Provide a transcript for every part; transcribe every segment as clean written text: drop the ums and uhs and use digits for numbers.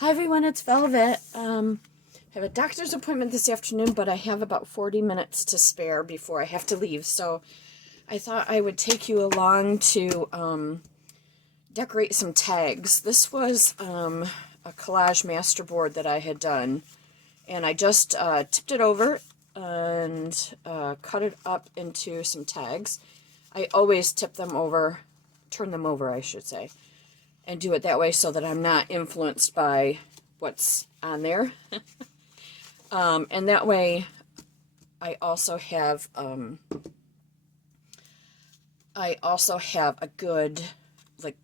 Hi everyone, it's Velvet. I have a doctor's appointment this afternoon, but I have about 40 minutes to spare before I have to leave. So I thought I would take you along to decorate some tags. This was a collage masterboard that I had done, and I just tipped it over and cut it up into some tags. I always tip them over, turn them over, I should say, and do it that way so that I'm not influenced by what's on there. And that way I also have a good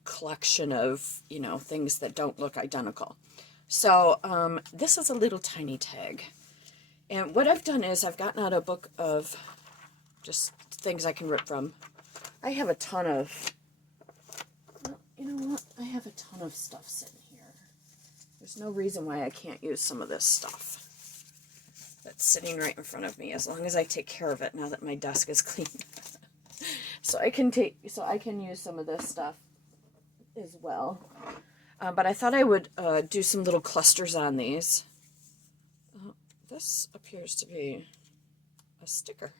collection of, things that don't look identical. So this is a little tiny tag. And what I've done is I've gotten out a book of just things I can rip from. I have a ton of, you know what? I have a ton of stuff sitting here. There's no reason why I can't use some of this stuff that's sitting right in front of me, as long as I take care of it now that my desk is clean. So I can use some of this stuff as well. But I thought I would do some little clusters on these. This appears to be a sticker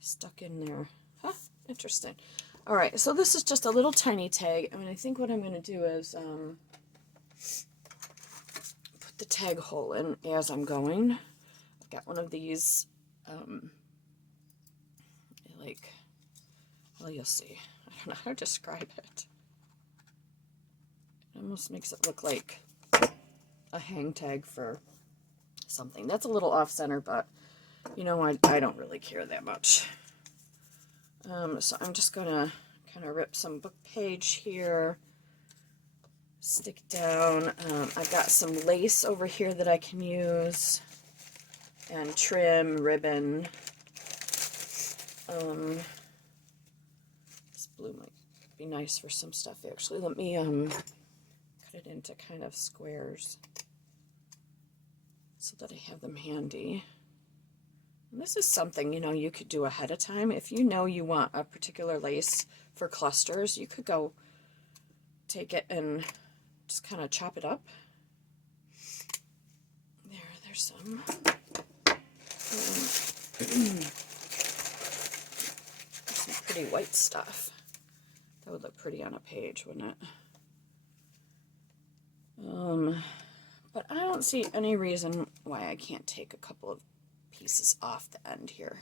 stuck in there. Huh, interesting. All right, so this is just a little tiny tag. I mean, I think what I'm going to do is put the tag hole in as I'm going. I've got one of these, well, you'll see. I don't know how to describe it. It almost makes it look like a hang tag for something. That's a little off-center, but, I don't really care that much. So I'm just going to kind of rip some book page here, stick down. I've got some lace over here that I can use, and trim, ribbon. This blue might be nice for some stuff, actually. Let me cut it into kind of squares so that I have them handy. And this is something, you could do ahead of time. If you know you want a particular lace for clusters, you could go take it and just kind of chop it up. There's some. Some pretty white stuff. That would look pretty on a page, wouldn't it? But I don't see any reason why I can't take a couple of pieces off the end here.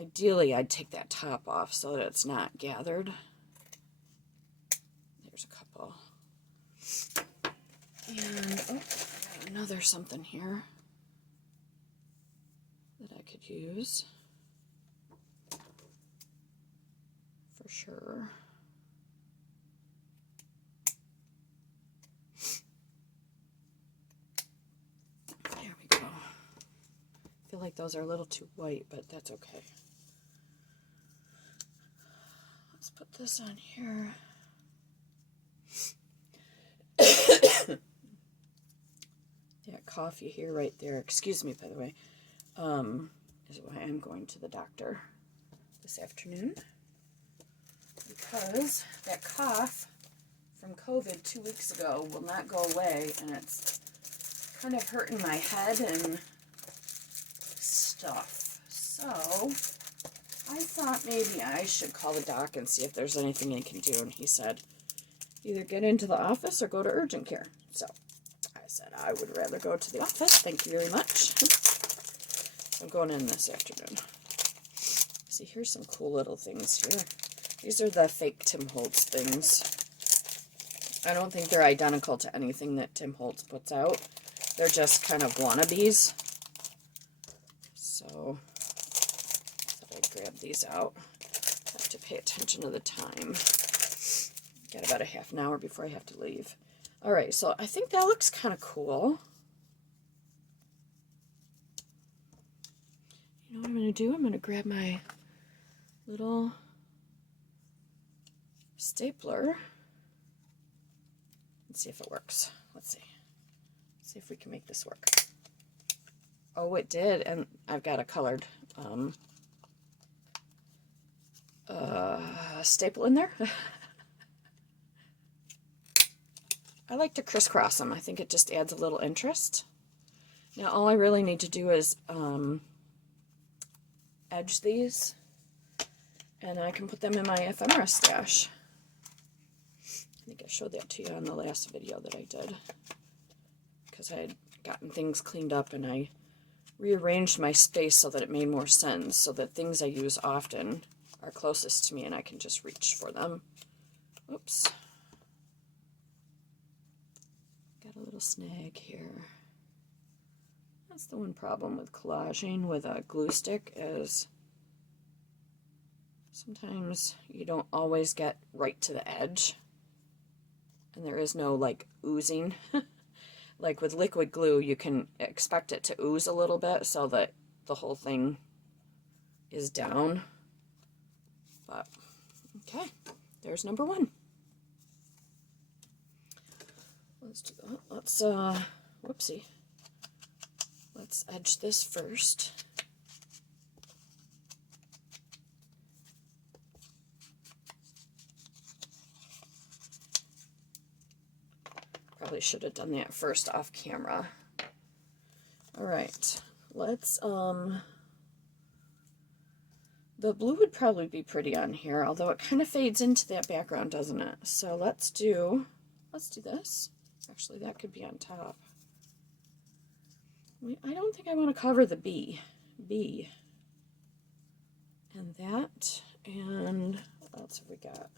Ideally, I'd take that top off so that it's not gathered. There's a couple. And, I got another something here that I could use for sure. There we go. I feel like those are a little too white, but that's okay. Let's put this on here. That cough you hear right there, excuse me, by the way, is why I'm going to the doctor this afternoon. Because that cough from COVID 2 weeks ago will not go away, and it's kind of hurting my head and stuff. So I thought maybe I should call the doc and see if there's anything they can do. And he said, either get into the office or go to urgent care. So I said I would rather go to the office. Thank you very much. I'm going in this afternoon. See, here's some cool little things here. These are the fake Tim Holtz things. I don't think they're identical to anything that Tim Holtz puts out. They're just kind of wannabes. So I thought I'd grab these out. I have to pay attention to the time. Got about a half an hour before I have to leave. All right, so I think that looks kind of cool. You know what I'm going to do? I'm going to grab my little stapler and see if it works. Let's see. See if we can make this work. Oh, it did, and I've got a colored staple in there. I like to crisscross them. I think it just adds a little interest. Now all I really need to do is edge these, and I can put them in my ephemera stash. I think I showed that to you on the last video that I did, because I had gotten things cleaned up and I rearranged my space so that it made more sense, so that things I use often are closest to me and I can just reach for them. Oops. Got a little snag here. That's the one problem with collaging with a glue stick, is sometimes you don't always get right to the edge, and there is no like oozing. Like with liquid glue, you can expect it to ooze a little bit so that the whole thing is down. But okay, there's number one. Let's do that. Let's whoopsie. Let's edge this first. Probably should have done that first off camera. All right, let's, the blue would probably be pretty on here, although it kind of fades into that background, doesn't it? So let's do this. Actually, that could be on top. I don't think I want to cover the B. And that, and what else have we got?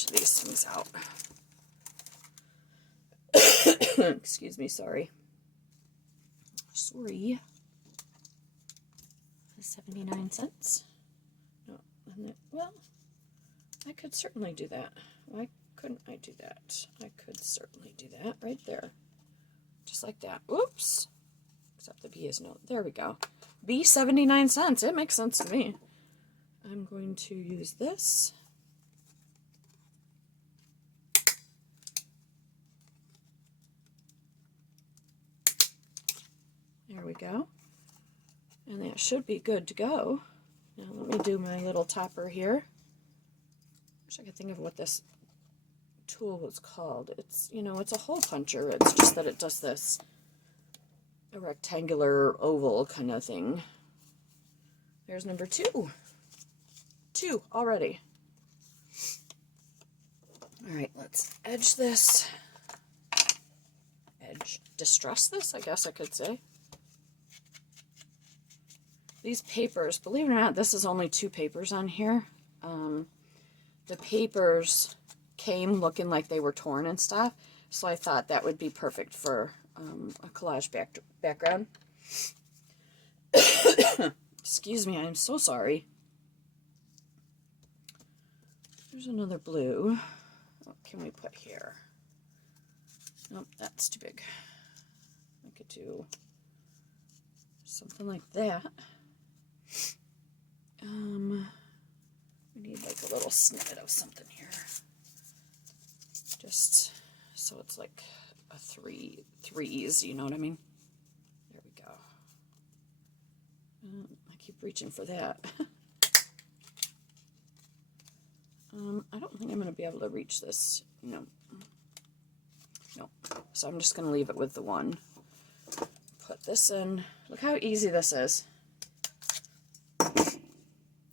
Of these things out. Excuse me, sorry. 79 cents. No, well, I could certainly do that. Why couldn't I do that? I could certainly do that right there. Just like that. Oops. Except the B is no. There we go. B 79 cents. It makes sense to me. I'm going to use this. There we go. And that should be good to go. Now let me do my little topper here. Wish I could think of what this tool was called. It's, you know, it's a hole puncher. It's just that it does this a rectangular oval kind of thing. There's number two. Two already. All right, let's edge this. Distress this, I guess I could say. These papers, believe it or not, this is only 2 papers on here. The papers came looking like they were torn and stuff, so I thought that would be perfect for a collage background. Excuse me, I'm so sorry. There's another blue. What can we put here? Nope, that's too big. I could do something like that. We need like a little snippet of something here. Just so it's like a threes, you know what I mean? There we go. I keep reaching for that. I don't think I'm going to be able to reach this. No. So I'm just going to leave it with the one. Put this in. Look how easy this is.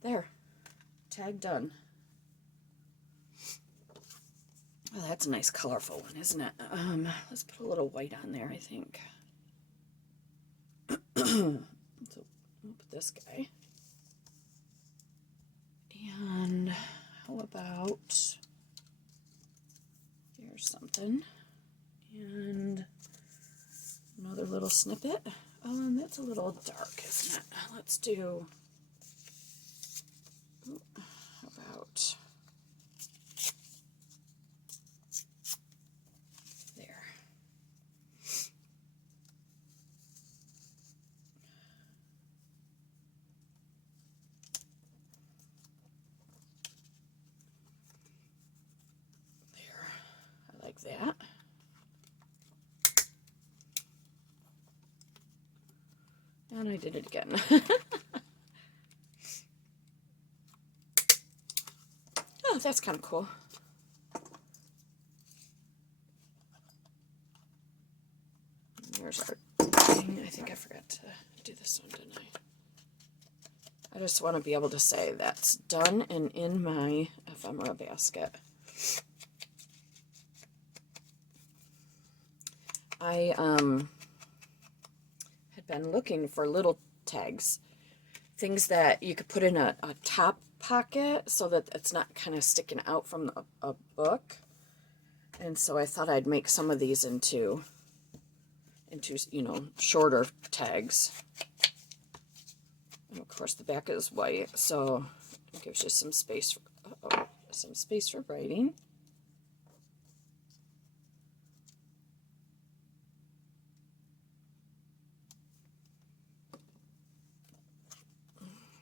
There. Tag done. Oh, that's a nice colorful one, isn't it? Let's put a little white on there, I think. So we'll put this guy. And how about, here's something. And another little snippet. That's a little dark, isn't it? Let's do, how about there. There. I like that. And I did it again. Oh, that's kind of cool. There's our thing. I think I forgot to do this one, didn't I? I just want to be able to say that's done and in my ephemera basket. I had been looking for little tags, things that you could put in a top pocket so that it's not kind of sticking out from a book. And so I thought I'd make some of these into you know, shorter tags. And of course the back is white, so it gives you some space for writing.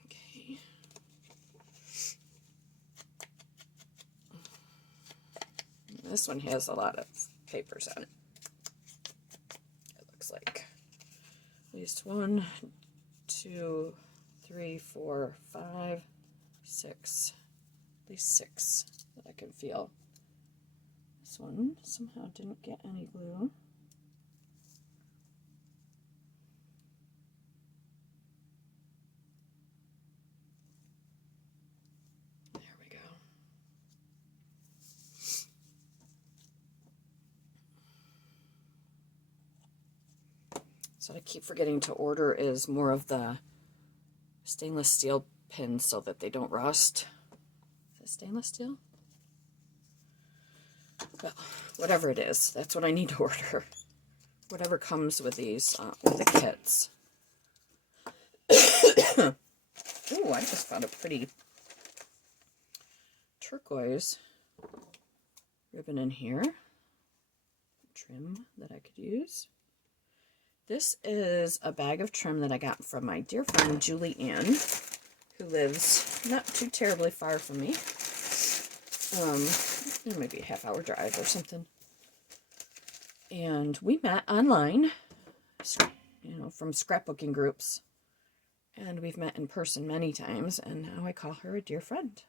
Okay. This one has a lot of papers on it. It looks like at least 1, 2, 3, 4, 5, 6, at least 6 that I can feel. This one somehow didn't get any glue. There we go. So what I keep forgetting to order is more of the stainless steel pins so that they don't rust. Is it stainless steel? Well, whatever it is, that's what I need to order. Whatever comes with these, with the kits. Ooh, I just found a pretty turquoise ribbon in here. Trim that I could use. This is a bag of trim that I got from my dear friend Julie Ann, who lives not too terribly far from me. Maybe a half-hour drive or something. And we met online, you know, from scrapbooking groups. And we've met in person many times, and now I call her a dear friend.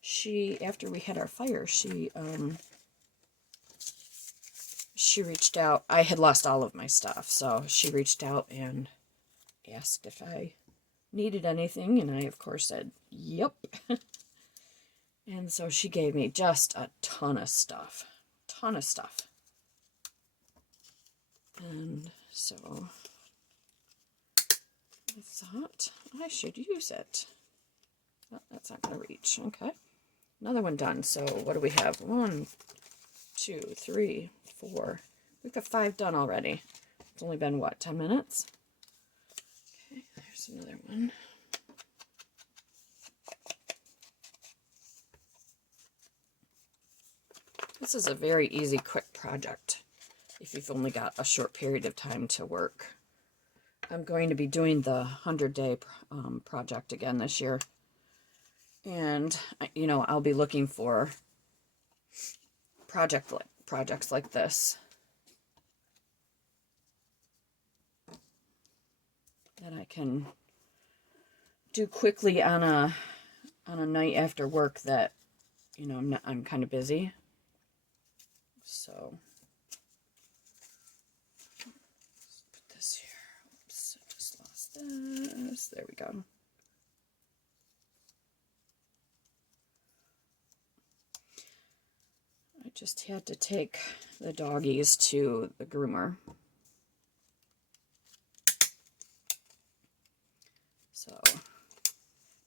She, after we had our fire, she reached out. I had lost all of my stuff, so she reached out and asked if I needed anything, and I, of course, said, yep. And so she gave me just a ton of stuff. And so I thought I should use it. Oh, that's not going to reach. Okay. Another one done. So what do we have? 1, 2, 3, 4. We've got 5 done already. It's only been, what, 10 minutes? Okay, there's another one. This is a very easy, quick project if you've only got a short period of time to work. I'm going to be doing the 100-day project again this year. And, you know, I'll be looking for projects like this that I can do quickly on a night after work that, you know, I'm kind of busy. So let's put this here. Oops, I just lost this. There we go. I just had to take the doggies to the groomer. So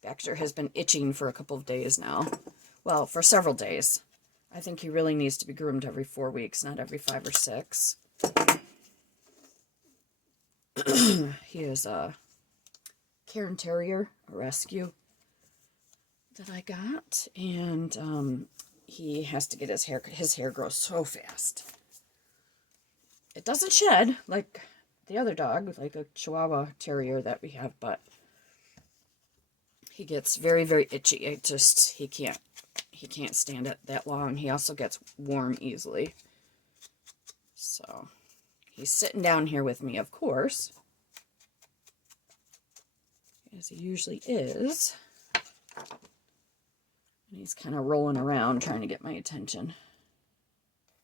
Baxter has been itching for a couple of days now. Well, for several days. I think he really needs to be groomed every 4 weeks, not every 5 or 6. He is a Cairn Terrier, a rescue that I got, and he has to get his hair grows so fast. It doesn't shed like the other dog, like a Chihuahua Terrier that we have, but he gets very, very itchy. He can't stand it that long. He also gets warm easily. So he's sitting down here with me, of course. as he usually is. And he's kind of rolling around trying to get my attention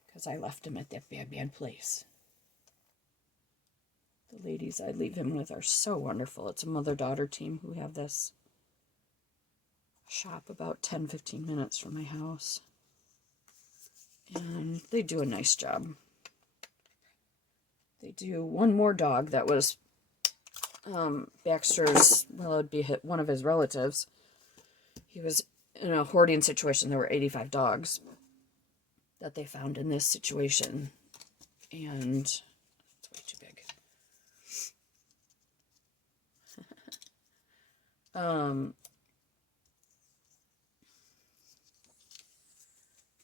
because I left him at that bad place. The ladies I leave him with are so wonderful. It's a mother-daughter team who have this shop about 10-15 minutes from my house. And they do a nice job. They do one more dog that was Baxter's, well, it would be one of his relatives. He was in a hoarding situation. There were 85 dogs that they found in this situation. And it's way too big.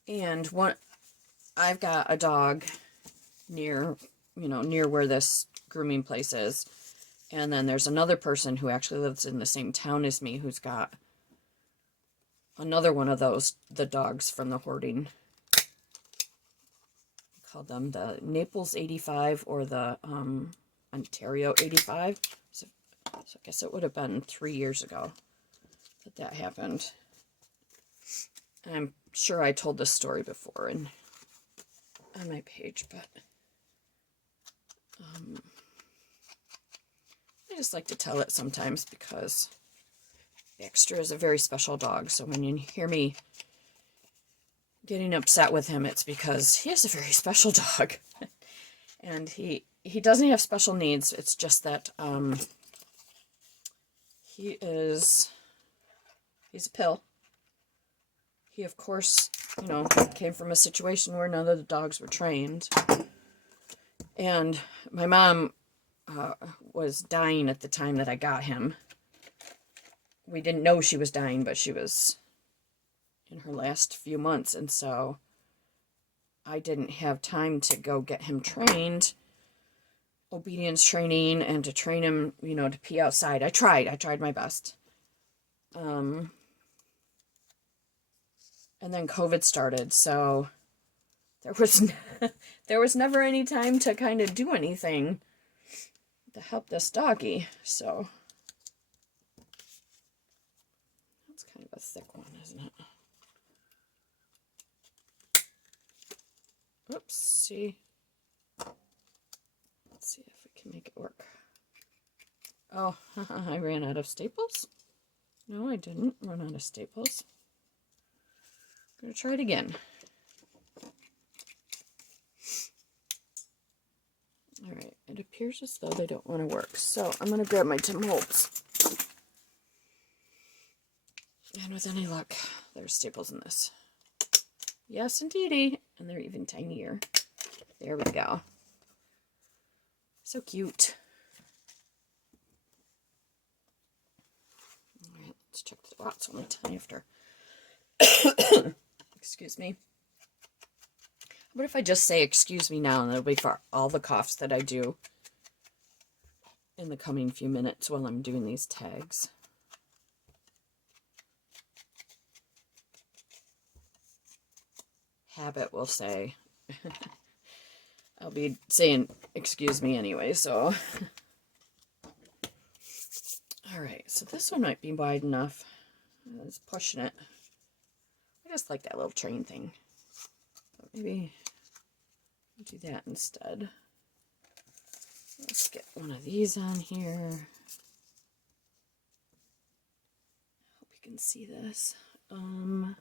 And I've got a dog near where this grooming place is. And then there's another person who actually lives in the same town as me who's got another one of the dogs from the hoarding. I called them the Naples 85 or the Ontario 85. So I guess it would have been 3 years ago that happened. I'm sure I told this story before on my page, but I just like to tell it sometimes because Baxter is a very special dog. So when you hear me getting upset with him, it's because he is a very special dog. And he doesn't have special needs. It's just that he's a pill. He, of course, came from a situation where none of the dogs were trained. And my mom was dying at the time that I got him. We didn't know she was dying, but she was in her last few months, and so I didn't have time to go get him trained, obedience training, and to train him, to pee outside. I tried my best. And then COVID started, so there was never any time to kind of do anything to help this doggy. So that's kind of a thick one, isn't it? Oops, see. Let's see if we can make it work. Oh, I ran out of staples. No, I didn't run out of staples. I'm going to try it again. Alright, it appears as though they don't want to work. So I'm going to grab my Tim Holtz. And with any luck, there's staples in this. Yes, indeedy. And they're even tinier. There we go. So cute. Alright, let's check the box one more time after. Excuse me. What if I just say excuse me now, and that'll be for all the coughs that I do in the coming few minutes while I'm doing these tags. Habit will say. I'll be saying excuse me anyway, so. Alright, so this one might be wide enough. I was pushing it. I just like that little train thing. But maybe do that instead. Let's get one of these on here. Hope you can see this. And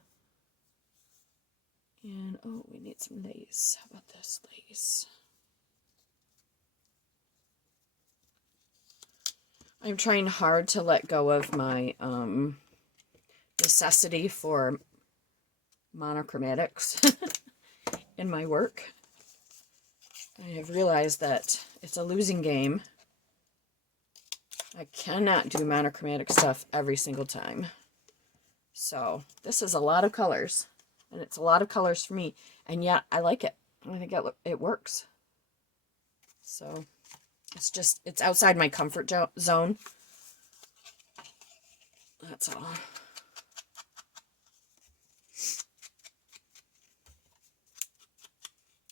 oh, we need some lace. How about this lace? I'm trying hard to let go of my necessity for monochromatics in my work. I have realized that it's a losing game. I cannot do monochromatic stuff every single time. So this is a lot of colors, and it's a lot of colors for me, and yet I like it. I think it works. So it's outside my comfort zone. That's all.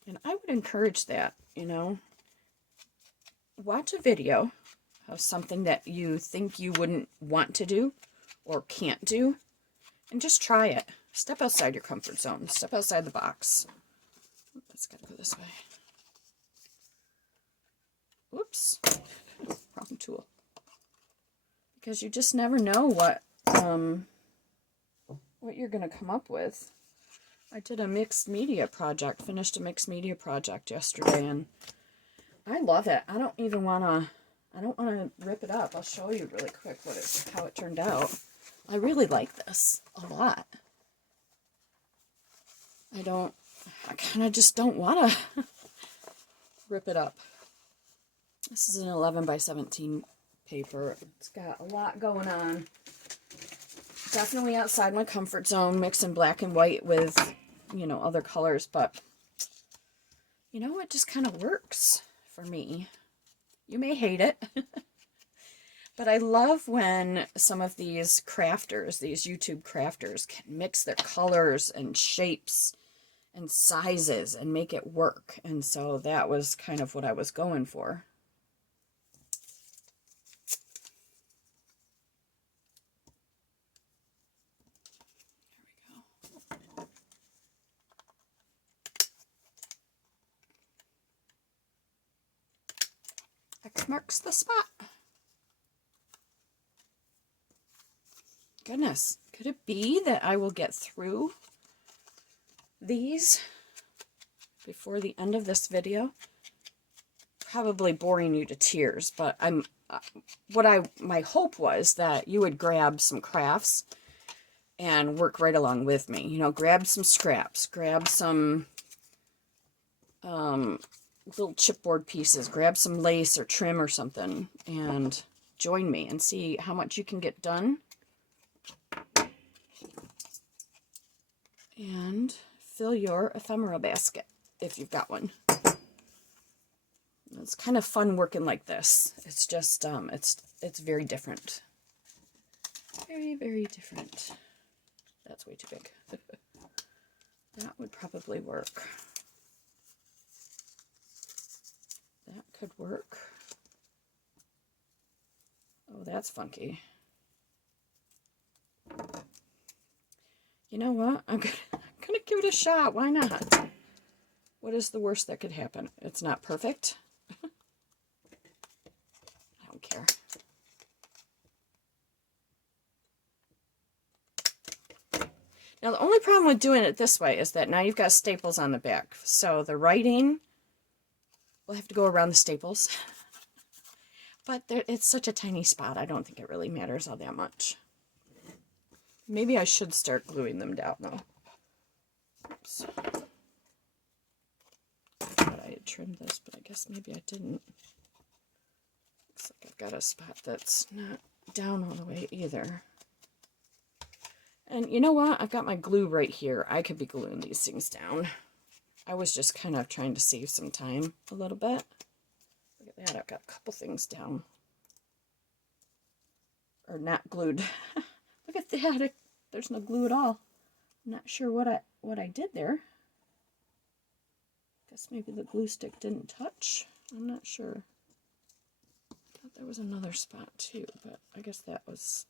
And I would encourage that, watch a video of something that you think you wouldn't want to do or can't do, and just try it. Step outside your comfort zone. Step outside the box. It's got to go this way. Whoops. Wrong tool. Because you just never know what you're going to come up with. I did a mixed media project, finished a mixed media project yesterday, and I love it. I don't want to rip it up. I'll show you really quick how it turned out. I really like this a lot. I kind of just don't want to rip it up. This is an 11 by 17 paper. It's got a lot going on. Definitely outside my comfort zone, mixing black and white with, other colors, but, it just kind of works for me. You may hate it, but I love when some of these crafters, these YouTube crafters, can mix their colors and shapes and sizes and make it work. And so that was kind of what I was going for. X marks the spot. Goodness, could it be that I will get through these before the end of this video? Probably boring you to tears, but my hope was that you would grab some crafts and work right along with me. Grab some scraps, grab some little chipboard pieces, grab some lace or trim or something, and join me and see how much you can get done. And fill your ephemera basket if you've got one. It's kind of fun working like this. It's just it's very different. Very, very different. That's way too big. That would probably work. That could work. Oh, that's funky. You know what? I'm gonna give it a shot. Why not? What is the worst that could happen? It's not perfect. I don't care. Now, the only problem with doing it this way is that now you've got staples on the back. So the writing will have to go around the staples. But it's such a tiny spot, I don't think it really matters all that much. Maybe I should start gluing them down, though. Oops. I thought I had trimmed this, but I guess maybe I didn't. Looks like I've got a spot that's not down all the way either. And you know what? I've got my glue right here. I could be gluing these things down. I was just kind of trying to save some time a little bit. Look at that. I've got a couple things down. Or not glued. Look at that. There's no glue at all. I'm not sure what I did there. Guess maybe the glue stick didn't touch. I'm not sure. I thought there was another spot too, but I guess that was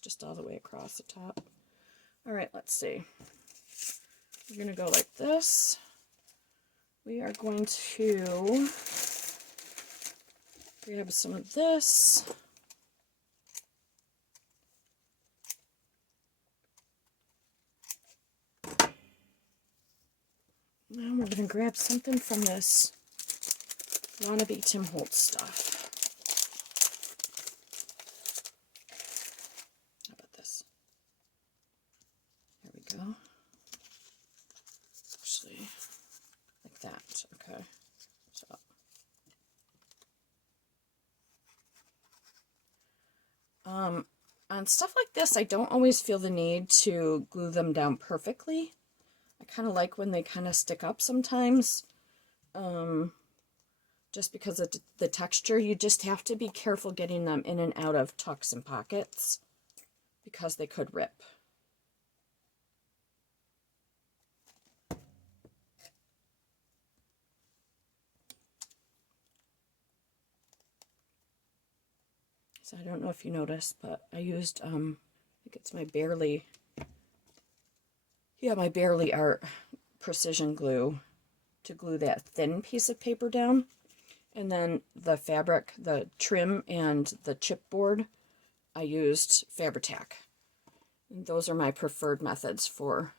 just all the way across the top. All right, let's see. We're going to go like this. We are going to grab some of this. Now we're going to grab something from this wannabe Tim Holtz stuff. How about this? There we go. Actually, like that. Okay. So. On stuff like this, I don't always feel the need to glue them down perfectly. I kind of like when they kind of stick up sometimes, just because of the texture. You just have to be careful getting them in and out of tucks and pockets because they could rip. So I don't know if you noticed, but I used, I think it's my Barely Art precision glue to glue that thin piece of paper down. And then the fabric, the trim and the chipboard, I used Fabri-Tac. And those are my preferred methods for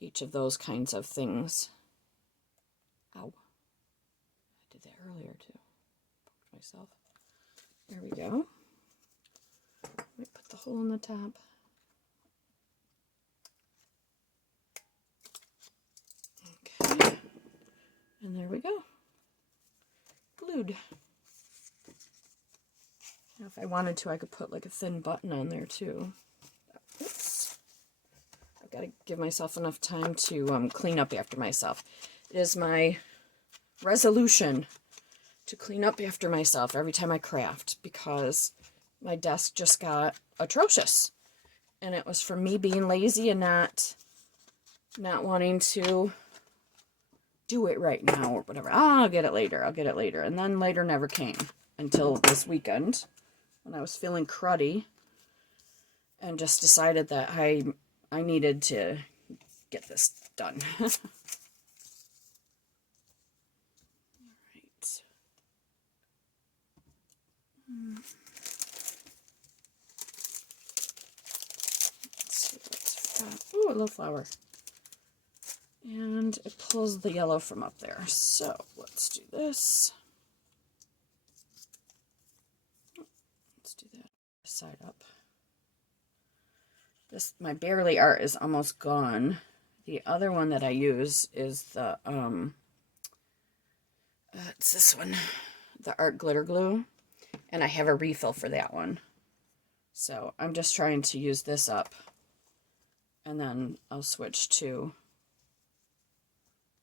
each of those kinds of things. Ow. I did that earlier too. Poked myself. There we go. Let me put the hole in the top. Okay. And there we go. Glued. Now if I wanted to, I could put like a thin button on there too. Oops. I've got to give myself enough time to clean up after myself. It is my resolution to clean up after myself every time I craft, because my desk just got atrocious. And it was from me being lazy and not wanting to do it right now or whatever. Oh, I'll get it later. I'll get it later. And then later never came until this weekend when I was feeling cruddy and just decided that I needed to get this done. Alright. Let's see what's got. Ooh, a little flower. And it pulls the yellow from up there. So let's do this. Let's do that side up. This, my Barely Art is almost gone. The other one that I use is the, it's this one, the Art Glitter Glue. And I have a refill for that one. So I'm just trying to use this up. And then I'll switch to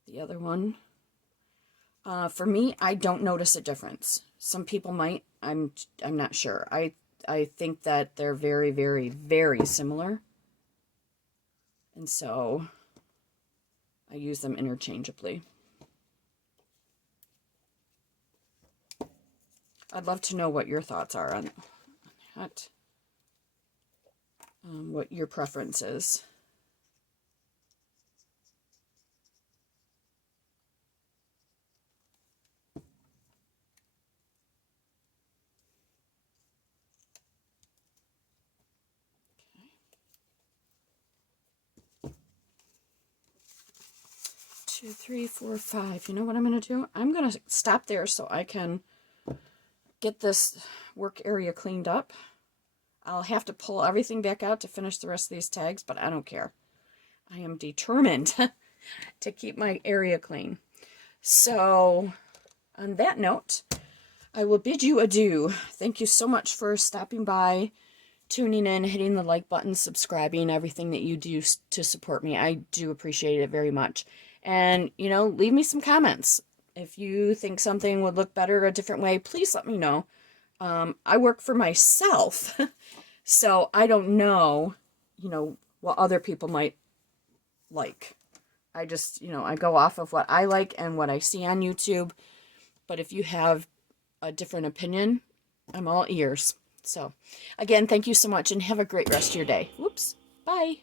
the other one. For me, I don't notice a difference. Some people might. I'm not sure. I think that they're very, very, very similar. And so I use them interchangeably. I'd love to know what your thoughts are on that. What your preference is. Two, three, four, five. You know what I'm going to do? I'm going to stop there so I can get this work area cleaned up. I'll have to pull everything back out to finish the rest of these tags, but I don't care. I am determined to keep my area clean. So, on that note, I will bid you adieu. Thank you so much for stopping by, tuning in, hitting the like button, subscribing, everything that you do to support me. I do appreciate it very much. And, you know, leave me some comments. If you think something would look better a different way, please let me know. I work for myself, so I don't know, you know, what other people might like. I just, you know, I go off of what I like and what I see on YouTube. But if you have a different opinion, I'm all ears. So, again, thank you so much and have a great rest of your day. Whoops. Bye.